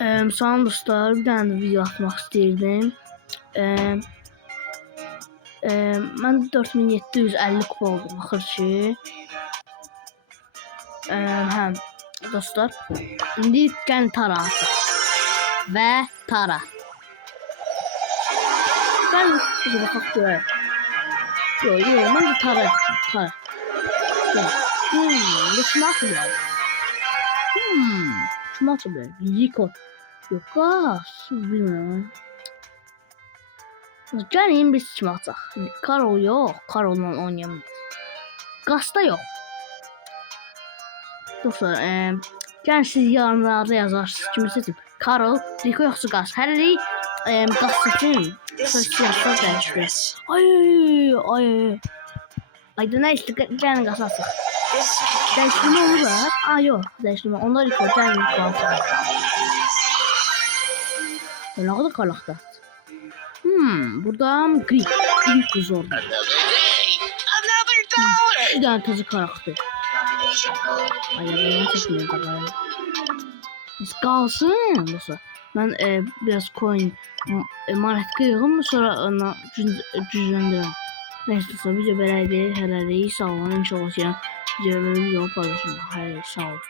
Salam dostlar, bir dənə də video atmaq istəyirdim. Mən 4750 kupa oldum axır ki. Hə, dostlar, indi gəlin Tara ataq. Və Tara. Gəlin, bizə baxaq görək. Yox, məncə Tara yapacağım, Tara. Bu kimi atılır. Kimi atılır? Yiko. Yok, gaz. Bilmiyorum. Gəlin biz kimi ataq. Karo yox, Karo'la oynayamayız. Gaz da yox. Dostlar, gəlin siz yorumlarda yazarsınız kimi seçim. Karo, Rico yoxsa Gaz. Hələ Gaz seçim. Siyaslar dəyişdir. Ayda nə işte, gəlin Gaz ataq. Dəyişdirmə olur da. Yox, dəyişdirmə. Onda Rico, gəlin Rico ataq. Ne kadar kalakta. Burada Greek kız orada. Bir tane tazı karakter. Ayarlarına çekmiyor da. Biz kalsın. Dostlar. Ben biraz coin manet kıyırım, sonra ona cüzlendirəm. Neyse dostlar, video beləydi. Hələlik sağ olun. İnşallah video paylaşırım. Hayır, sağ olun.